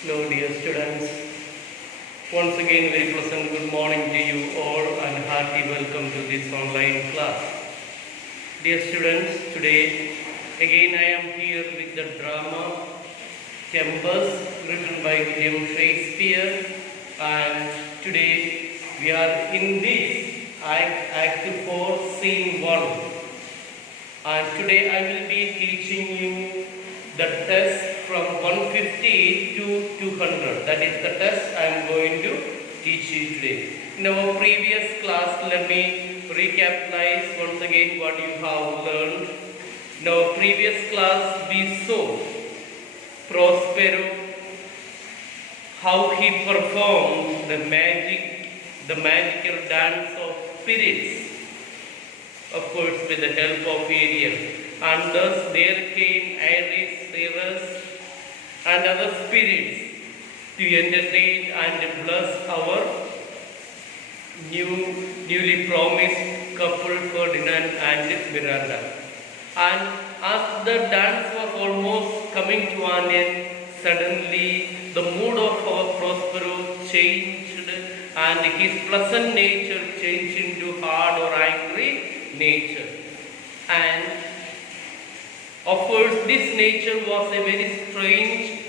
Hello, dear students. Once again, very pleasant good morning to you all and hearty welcome to this online class. Dear students, today again I am here with the drama Tempest written by William Shakespeare, and today we are in this Act 4, Scene 1. And today I will be teaching you the test from 150 to 200. That is the test I am going to teach you today. In our previous class, let me recapitalize once again what you have learned. In our previous class, we saw Prospero, how he performed the magical dance of spirits, of course with the help of Ariel. And thus there came Ares, Ceres and other spirits to entertain and bless our newly promised couple Ferdinand and Miranda. And as the dance was almost coming to an end, suddenly the mood of our Prospero changed and his pleasant nature changed into hard or angry nature. And of course, this nature was a very strange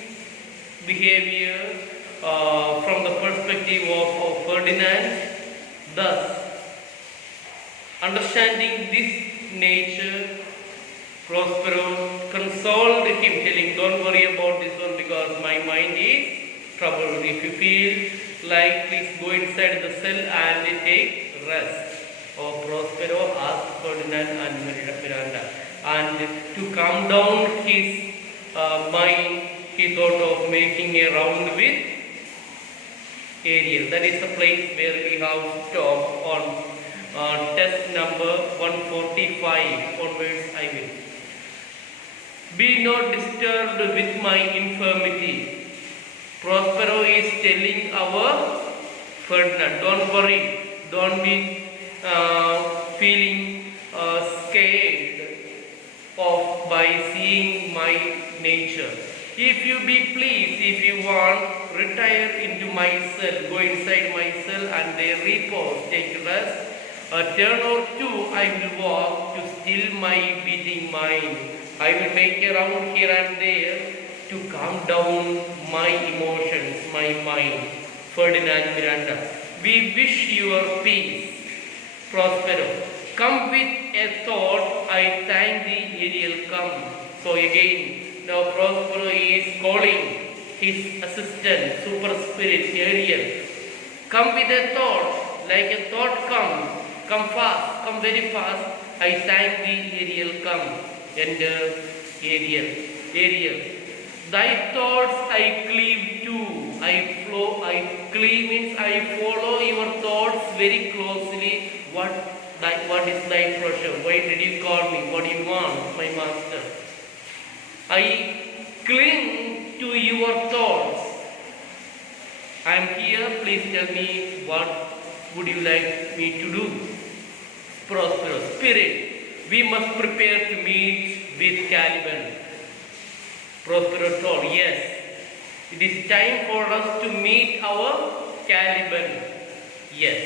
behavior from the perspective of Ferdinand. Thus, understanding this nature, Prospero consoled him, telling, "Don't worry about this one because my mind is troubled. If you feel like, please go inside the cell and take rest." Oh, Prospero asked Ferdinand and Miranda. And to calm down his mind, he thought of making a round with Ariel. That is the place where we have stopped on test number 145. Onwards I will. "Be not disturbed with my infirmity." Prospero is telling our Ferdinand, don't worry, don't be feeling scared of by seeing my nature. If you be pleased, if you want, retire into my cell, go inside my cell and there repose, take rest. A turn or two I will walk to still my beating mind. I will make a round here and there to calm down my emotions, my mind. Ferdinand, Miranda. "We wish your peace." Prospero. "Come with a thought, I thank thee, Ariel, come." So again, now Prospero is calling his assistant, super spirit, Ariel. "Come with a thought, like a thought come fast, come very fast. I thank thee, Ariel, come." Enter Ariel. Ariel. "Thy thoughts I cleave to, I cleave means I follow your thoughts very closely. What is thy pleasure? Why did you call me? What do you want, my master? I cling to your thoughts. I am here. Please tell me what would you like me to do?" Prospero. "Spirit, we must prepare to meet with Caliban." Prospero told, "Yes, it is time for us to meet our Caliban." "Yes."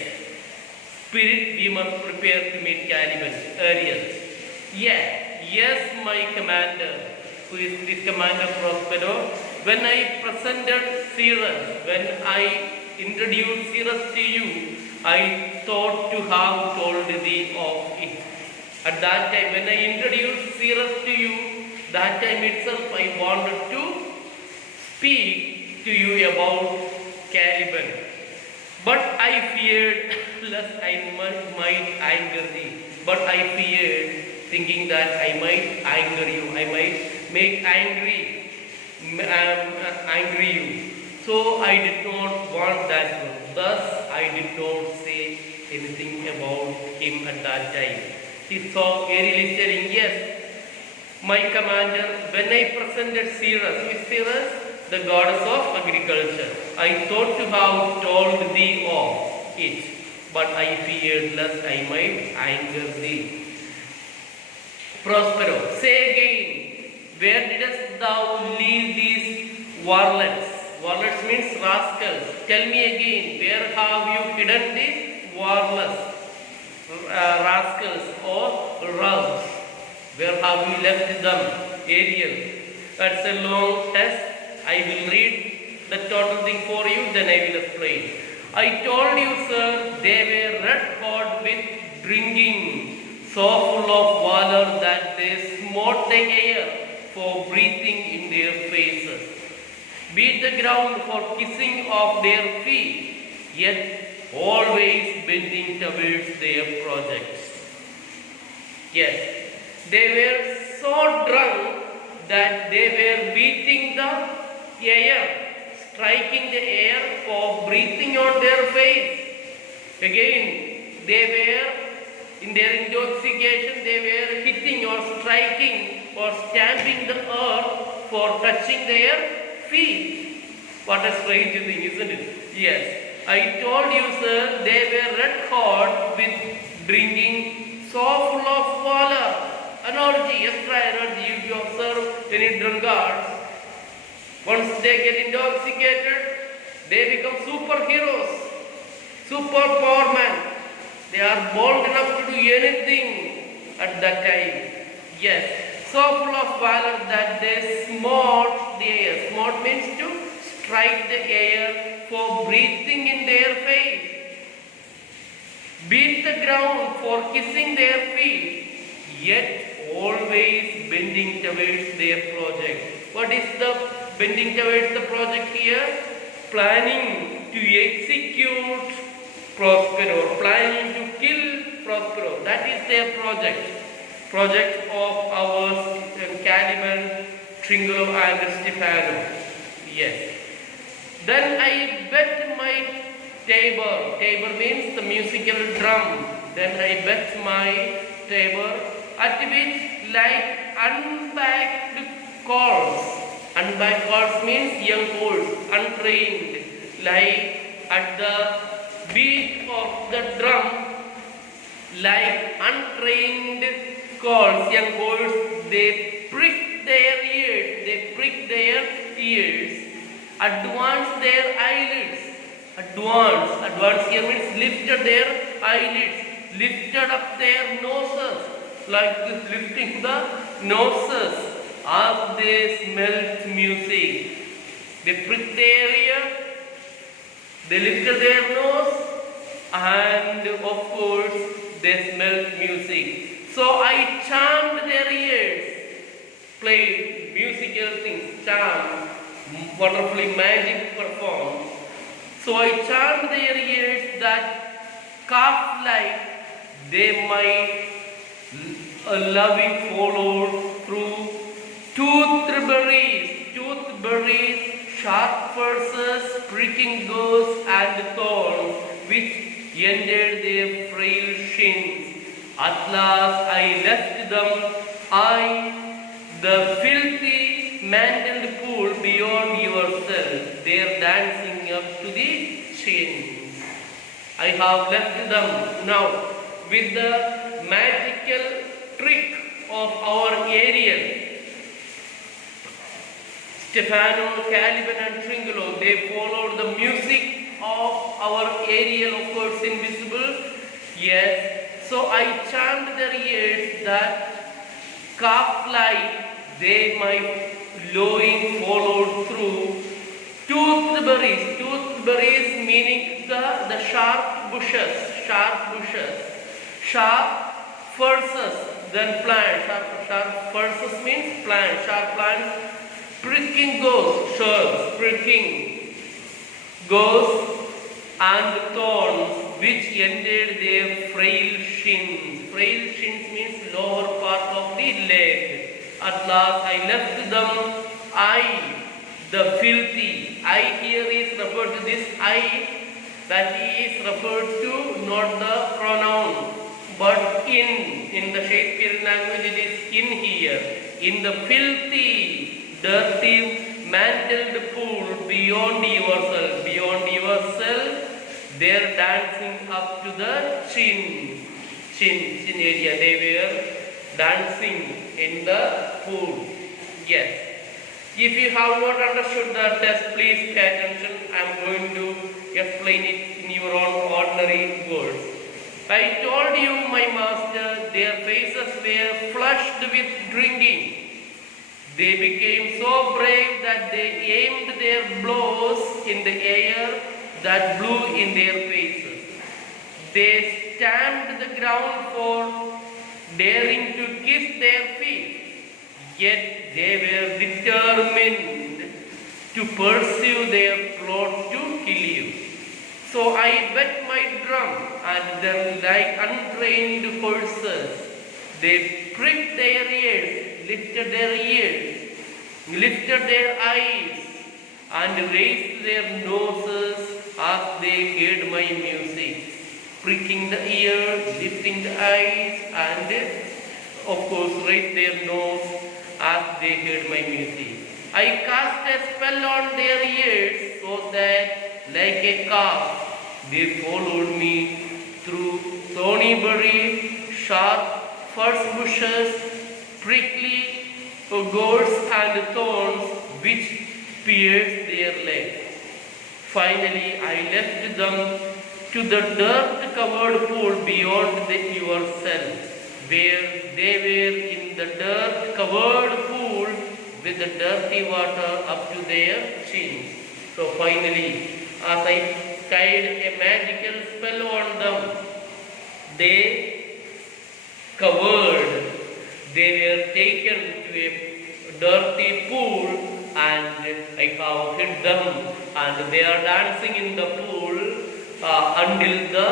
"Spirit, we must prepare to meet Caliban." Ariel. Yes, my commander." Who is this commander, Prospero? "When I presented Ceres, when I introduced Ceres to you, I thought to have told thee of it. At that time, when I introduced Ceres to you, that time itself I wanted to speak to you about Caliban. But I feared lest I might anger thee. But I feared, thinking that I might anger you, I might make angry you. So I did not want that one. Thus I did not say anything about him at that time." He saw Ariel is telling, "Yes, my commander, when I presented Ceres," who is Ceres? The goddess of agriculture, "I thought to have told thee of it, but I feared lest I might anger thee." Prospero. "Say again, where didst thou leave these varlets?" Warlets means rascals. Tell me again, where have you hidden these warless rascals or rogues? Where have you left them? Ariel. That's a long test. I will read the total thing for you, then I will explain. I told you, sir, they were red hot with drinking, so full of valor that they smote the air for breathing in their faces, beat the ground for kissing of their feet, yet always bending towards their projects. Yes, they were so drunk that they were beating the air, striking the air for breathing on their face. Again, they were in their intoxication, they were hitting or striking or stamping the earth for touching their feet. What a strange thing, isn't it? Yes, I told you, sir, they were red hot with drinking, so full of valor. Analogy, extra energy. If you observe any drunkards, once they get intoxicated, they become superheroes, super power men. They are bold enough to do anything at that time. Yes, so full of valor that they smote the air. Smote means to strike the air for breathing in their face. Beat the ground for kissing their feet, yet always bending towards their project. What is the bending towards the project here? Planning to execute Prospero, planning to kill Prospero. That is their project. Project of ours, Caliban, Tringulo and Stefano. Yes. Then I bet my tabor. Tabor means the musical drum. Then I bet my tabor, at which like unbacked calls. Unbacked calls means young horse, untrained, like at the beat of the drum, like untrained calls, young horse, they prick their ears, advance their eyelids. Advance here means lifted their eyelids, lifted up their noses, like this, lifting the noses as they smelt music. They pricked their ear, they lifted their nose, and of course they smelled music. So I charmed their ears, played musical things, charmed, wonderfully magic performed. So I charmed their ears that calf-like they might loving followed through toothberries, sharp verses, pricking goes and thorns, which ended their frail shins. At last I left them, the filthy mantled pool beyond yourself, there dancing up to the chins. I have left them now with the magical trick of our Ariel. Stefano, Caliban and Tringulo, they followed the music of our Ariel, of course invisible. Yes, so I charmed their ears that calf-like they might lowing followed through toothberries meaning the sharp bushes, sharp furses, then plants, sharp furses means plants, sharp plants. Pricking goes and thorns, which ended their frail shins. Frail shins means lower part of the leg. At last I left them, the filthy. I here is referred to this I, that is referred to not the pronoun, but in the Shakespearean language it is in here. In the filthy, dirty, mantled pool beyond yourself, they're dancing up to the chin area. They were dancing in the pool. Yes. If you have not understood the test, please pay attention. I am going to explain it in your own ordinary words. I told you, my master, their faces were flushed with drinking. They became so brave that they aimed their blows in the air that blew in their faces. They stamped the ground for daring to kiss their feet. Yet they were determined to pursue their plot to kill you. So I beat my drum, and then, like untrained horses, they pricked their ears, lifted their eyes, and raised their noses as they heard my music. Pricking the ears, lifting the eyes, and of course raised their nose as they heard my music. I cast a spell on their ears so that, like a calf, they followed me through thorny berries, sharp furze bushes, prickly gorse and thorns which pierced their legs. Finally, I left them to the dirt-covered pool beyond your cell, where they were in the dirt-covered pool with the dirty water up to their chins. So finally, as I tied a magical spell on them, they were taken to a dirty pool, and I have hit them, and they are dancing in the pool until the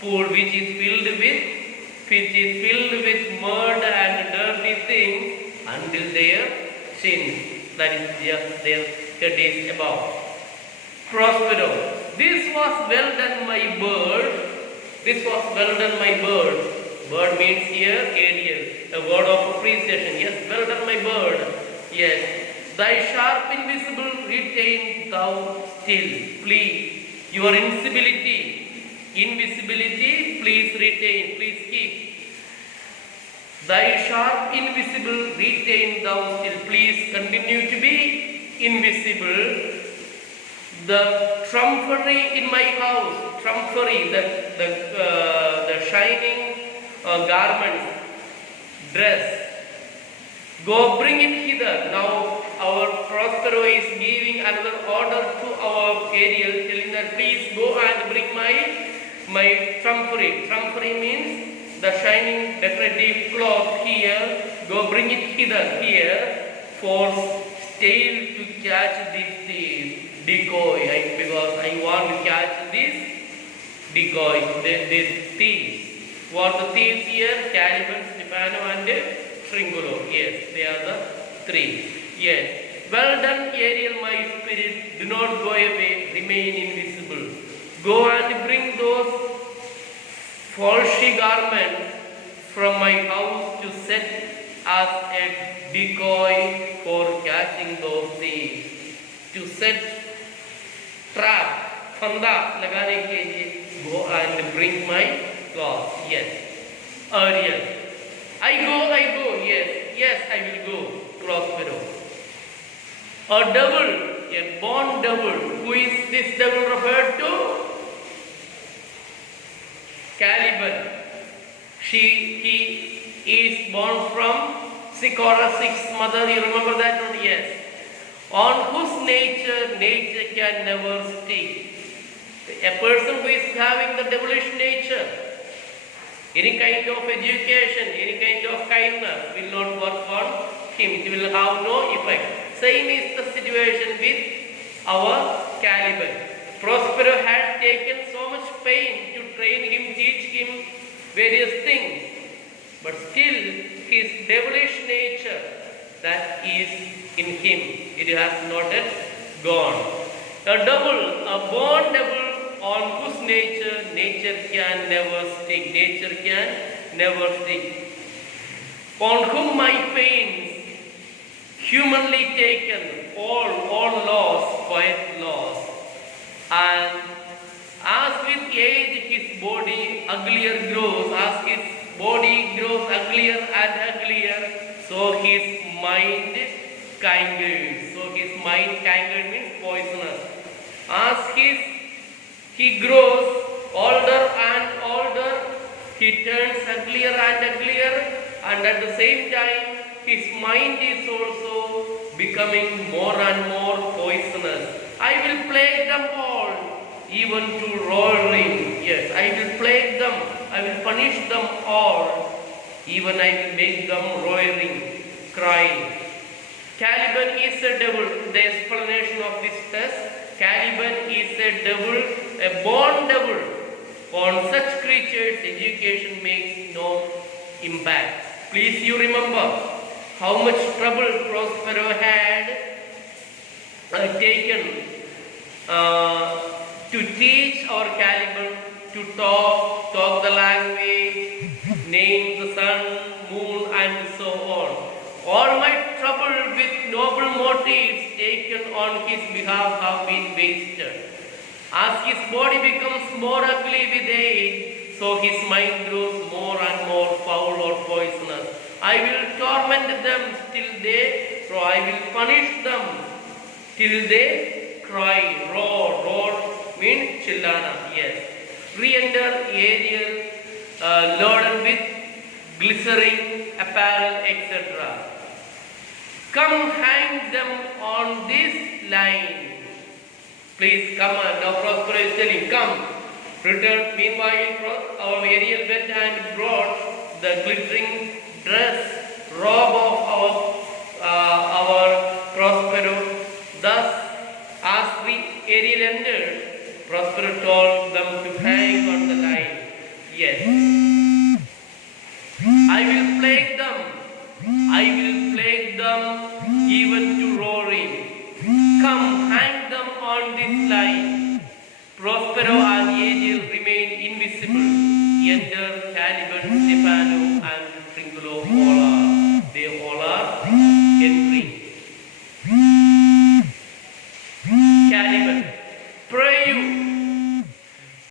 pool which is filled with mud and dirty things until their chins. That is just their head is above. Prospero. This was well done, my bird. This was well done, my bird. Bird means here Ariel, a word of appreciation. Yes, well done, my bird. Yes. Thy sharp invisible retain thou still. Please. Your invisibility, please retain, please keep. Thy sharp invisible retain thou still. Please continue to be invisible. The trumpery in my house, trumpery, the shining garment, dress. Go bring it hither. Now our Prospero is giving another order to our Ariel, telling that please go and bring my trumpery. Trumpery means the shining decorative cloth here. Go bring it hither here for tail to catch this decoy. Because I want to catch this decoy, this thieves. Who are the thieves here? Caliban, Stefano and Tringulo. Yes, they are the three. Yes. Well done, Ariel, my spirit. Do not go away. Remain invisible. Go and bring those falsy garments from my house to set as a decoy for catching those thieves. To set trap, fanda lagane ke liye, go and bring my cloth. Yes. Ariel. I go. Yes, I will go. Prospero. A devil, a born devil. Who is this devil referred to? Caliban. He is born from Sicorax's mother. You remember that one? Yes. On whose nature can never stick. A person who is having the devilish nature, any kind of education, any kind of kindness will not work on him. It will have no effect. Same is the situation with our Caliban. Prospero had taken so much pain to train him, teach him various things, but still his devilish nature that is in him, it has not yet gone. A born devil on whose nature can never stick. Nature can never stick. On whom my pains, humanly taken, all lost, quite lost. And as with age his body uglier grows, as his body grows uglier and uglier, so his mind cankered. So his mind cankered means poisonous. As he grows older and older, he turns uglier and uglier, and at the same time, his mind is also becoming more and more poisonous. I will plague them all, even to roaring. Yes, I will plague them. I will punish them all. Even I will make them roaring, crying. Caliban is a devil. The explanation of this test: Caliban is a devil, a born devil. On such creatures, education makes no impact. Please, you remember how much trouble Prospero had taken to teach our Caliban to talk the language, name the sun, moon, and so on. All my trouble with noble motives taken on his behalf have been wasted. As his body becomes more ugly with age, so his mind grows more and more foul or poisonous. I will torment them till they, so I will punish them till they cry, roar. Roar means chillana, yes. Re-enter Ariel loaded with glycerin, apparel, etc. Come hang them on this line. Please come on. Now Prospero is telling, come. Return. Meanwhile, our Ariel went and brought the glittering dress, robe of our Prospero. Thus, as the Ariel entered, Prospero told them to hang on the line. Yes. I will plague them. I will plague them even to roaring. Come, hang them on this line. Prospero and Ariel remain invisible. Enter Caliban, Stefano, and Trinculo. They all are entering.